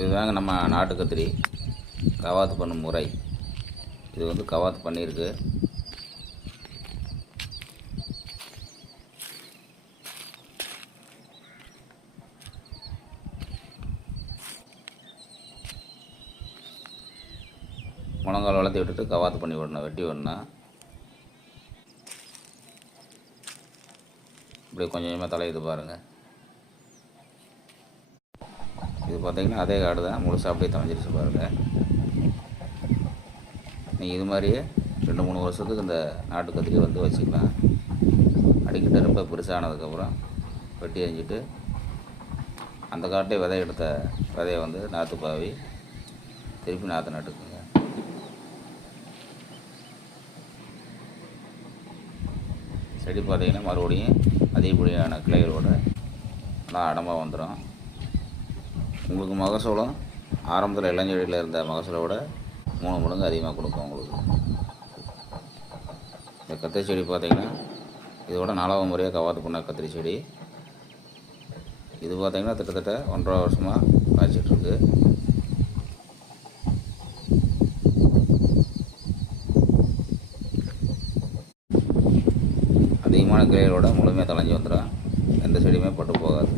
இதுதாங்க நம்ம நாட்டு கத்திரி கவாத்து பண்ணும் முறை. இது வந்து கவாத்து பண்ணியிருக்கு. முழங்கால் வளர்த்தி விட்டுட்டு கவாத்து பண்ணி விடணும் வெட்டி விடணும். இப்படி கொஞ்சம் கொஞ்சமாக தலையுது பாருங்கள் இது பார்த்தீங்கன்னா அதே காடு தான். முழுசாக அப்படியே தமைஞ்சிருச்சு பாருங்கள் நீங்கள் இது மாதிரியே ரெண்டு மூணு வருஷத்துக்கு இந்த நாட்டு கத்திரி வந்து வச்சுக்கலாம். அடிக்கிட்ட ரொம்ப பெருசானதுக்கப்புறம் வெட்டி அரிஞ்சிட்டு அந்த காட்டே விதை எடுத்த விதையை வந்து நாற்று பாவி திருப்பி நாற்று நட்டுக்குங்க. செடி பார்த்தீங்கன்னா மறுபடியும் அதிகப்படியான கிளைகளோட நல்லா அடமாக வந்துடும் உங்களுக்கு மகசூலம் ஆரம்பத்தில் இளஞ்செடியில் இருந்த மகசூலை விட மூணு மடங்கு அதிகமாக கொடுக்கும் உங்களுக்கு. இந்த கத்திரி செடி பார்த்திங்கன்னா இதோட நாலாவது முறையாக கவாத்து பண்ண கத்திரி செடி இது பார்த்திங்கன்னா கிட்டத்தட்ட ஒன்றரை வருஷமாக காய்ச்சிட்ருக்கு அதிகமான கிளைகளோட முழுமையாக தலைஞ்சு வந்துடும் எந்த செடியுமே பட்டு போகாது.